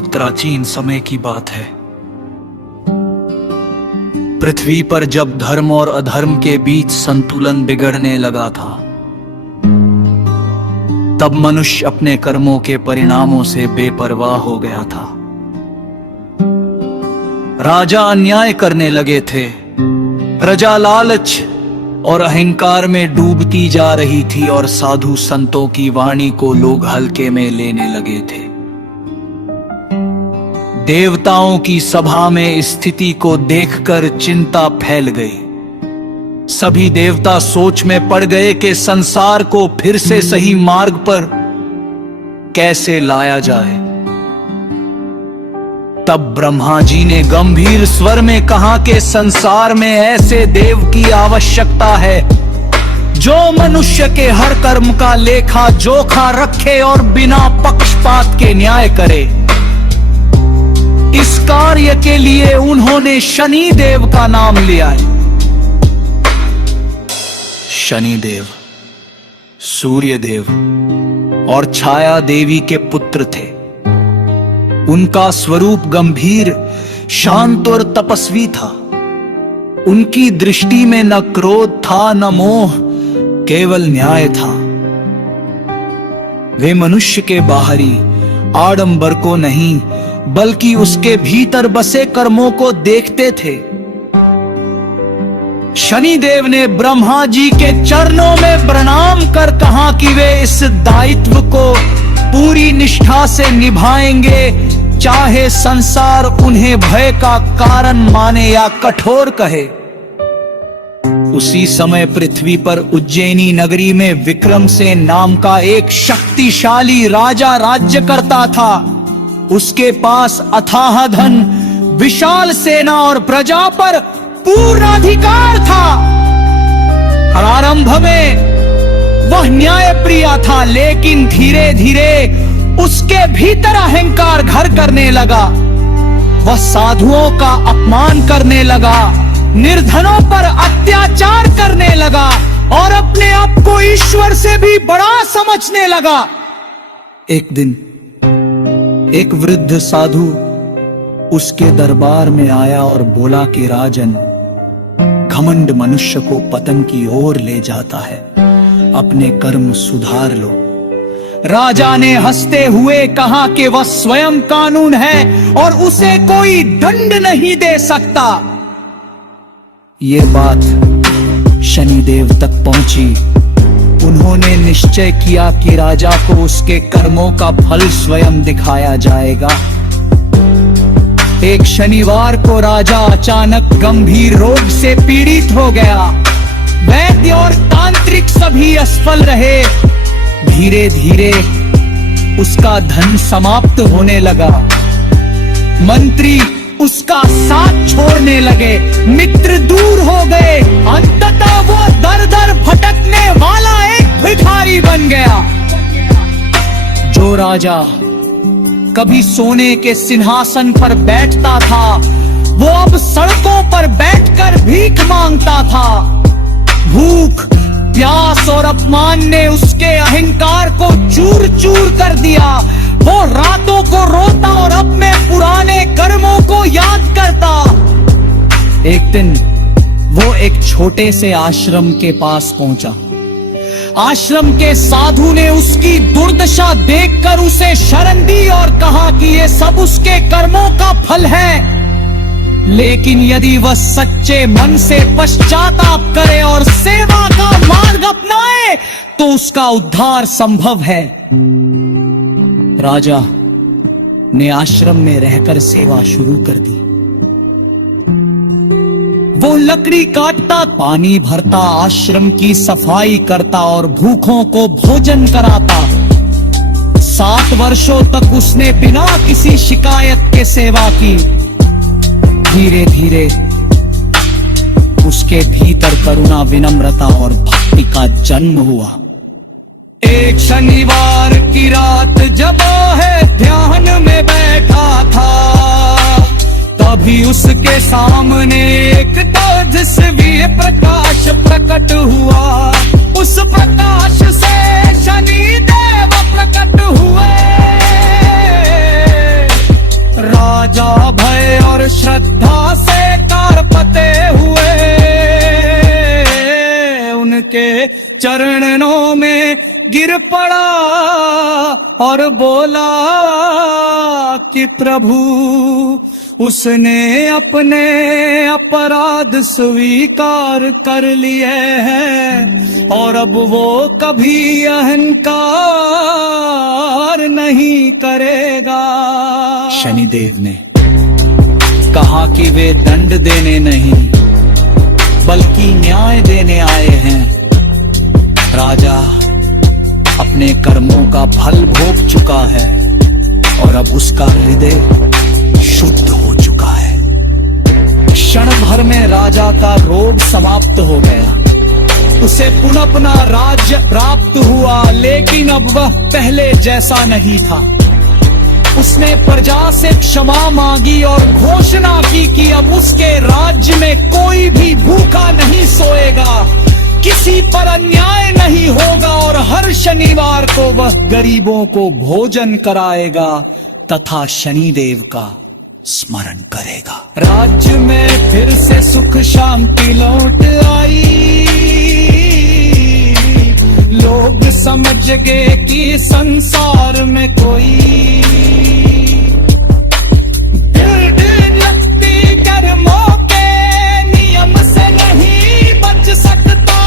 बहुत प्राचीन समय की बात है। पृथ्वी पर जब धर्म और अधर्म के बीच संतुलन बिगड़ने लगा था, तब मनुष्य अपने कर्मों के परिणामों से बेपरवाह हो गया था। राजा अन्याय करने लगे थे, प्रजा लालच और अहंकार में डूबती जा रही थी और साधु संतों की वाणी को लोग हल्के में लेने लगे थे। देवताओं की सभा में स्थिति को देखकर चिंता फैल गई। सभी देवता सोच में पड़ गए कि संसार को फिर से सही मार्ग पर कैसे लाया जाए। तब ब्रह्मा जी ने गंभीर स्वर में कहा कि संसार में ऐसे देव की आवश्यकता है जो मनुष्य के हर कर्म का लेखा जोखा रखे और बिना पक्षपात के न्याय करे। इस कार्य के लिए उन्होंने शनि देव का नाम लिया है। शनि देव सूर्य देव और छाया देवी के पुत्र थे। उनका स्वरूप गंभीर, शांत और तपस्वी था। उनकी दृष्टि में न क्रोध था न मोह, केवल न्याय था। वे मनुष्य के बाहरी आडंबर को नहीं बल्कि उसके भीतर बसे कर्मों को देखते थे। शनिदेव ने ब्रह्मा जी के चरणों में प्रणाम कर कहा कि वे इस दायित्व को पूरी निष्ठा से निभाएंगे, चाहे संसार उन्हें भय का कारण माने या कठोर कहे। उसी समय पृथ्वी पर उज्जैनी नगरी में विक्रमसेन नाम का एक शक्तिशाली राजा राज्य करता था। उसके पास अथाह धन, विशाल सेना और प्रजा पर पूर्ण अधिकार था। आरंभ में वह न्यायप्रिय था, लेकिन धीरे धीरे उसके भीतर अहंकार घर करने लगा। वह साधुओं का अपमान करने लगा, निर्धनों पर अत्याचार करने लगा और अपने आप को ईश्वर से भी बड़ा समझने लगा। एक दिन एक वृद्ध साधु उसके दरबार में आया और बोला कि राजन, घमंड मनुष्य को पतन की ओर ले जाता है, अपने कर्म सुधार लो। राजा ने हंसते हुए कहा कि वह स्वयं कानून है और उसे कोई दंड नहीं दे सकता। ये बात शनिदेव तक पहुंची। उन्होंने निश्चय किया कि राजा को उसके कर्मों का फल स्वयं दिखाया जाएगा। एक शनिवार को राजा अचानक गंभीर रोग से पीड़ित हो गया। वैद्य और तांत्रिक सभी असफल रहे। धीरे धीरे उसका धन समाप्त होने लगा। मंत्री उसका साथ छोड़ने लगे, मित्र दूर हो गए। अंततः वो दर दर भटकने वाला एक भिखारी बन गया। जो राजा कभी सोने के सिंहासन पर बैठता था, वो अब सड़कों पर बैठकर भीख मांगता था। भूख, प्यास और अपमान ने उसके अहंकार को चूर चूर कर दिया। वो रातों को रोता और अपने पुराने कर्मों को याद करता। एक दिन वो एक छोटे से आश्रम के पास पहुंचा। आश्रम के साधु ने उसकी दुर्दशा देखकर उसे शरण दी और कहा कि ये सब उसके कर्मों का फल है, लेकिन यदि वह सच्चे मन से पश्चाताप करे और सेवा का मार्ग अपनाए तो उसका उद्धार संभव है। राजा ने आश्रम में रहकर सेवा शुरू कर दी। वो लकड़ी काटता, पानी भरता, आश्रम की सफाई करता और भूखों को भोजन कराता। 7 वर्षों तक उसने बिना किसी शिकायत के सेवा की। धीरे धीरे उसके भीतर करुणा, विनम्रता और भक्ति का जन्म हुआ। एक शनिवार की रात जब है ध्यान में बैठा था, तभी उसके सामने एक तेजस्वी प्रकाश प्रकट हुआ। उस प्रकाश से शनिदेव प्रकट हुए। के चरणों में गिर पड़ा और बोला कि प्रभु, उसने अपने अपराध स्वीकार कर लिए हैं और अब वो कभी अहंकार नहीं करेगा। शनिदेव ने कहा कि वे दंड देने नहीं बल्कि न्याय देने आए हैं। राजा अपने कर्मों का फल भोग चुका है और अब उसका हृदय शुद्ध हो चुका है। क्षण भर में राजा का रोग समाप्त हो गया, उसे पुनः अपना राज्य प्राप्त हुआ, लेकिन अब वह पहले जैसा नहीं था। उसने प्रजा से क्षमा मांगी और घोषणा की कि अब उसके राज्य में कोई भी भूखा नहीं सोएगा, किसी पर अन्याय नहीं होगा और हर शनिवार को वह गरीबों को भोजन कराएगा तथा शनिदेव का स्मरण करेगा। राज्य में फिर से सुख शांति लौट आई, लोग समझ गए कि संसार में कोई व्यक्ति कर्मों के नियम से नहीं बच सकता,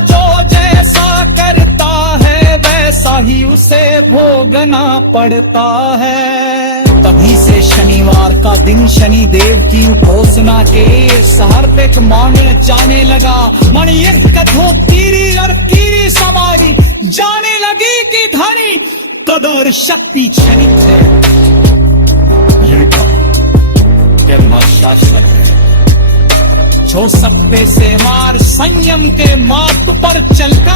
जो जैसा करता है वैसा ही उसे भोगना पड़ता है। तभी से शनिवार का दिन शनिदेव की उपासना के हार्दिक माने जाने लगा। मणियक कथो तीरी और कीरी समारी जाने लगी कि धनी कदर शक्ति क्षणिक है। जो सब पे से मार संयम के मार्ग पर चलता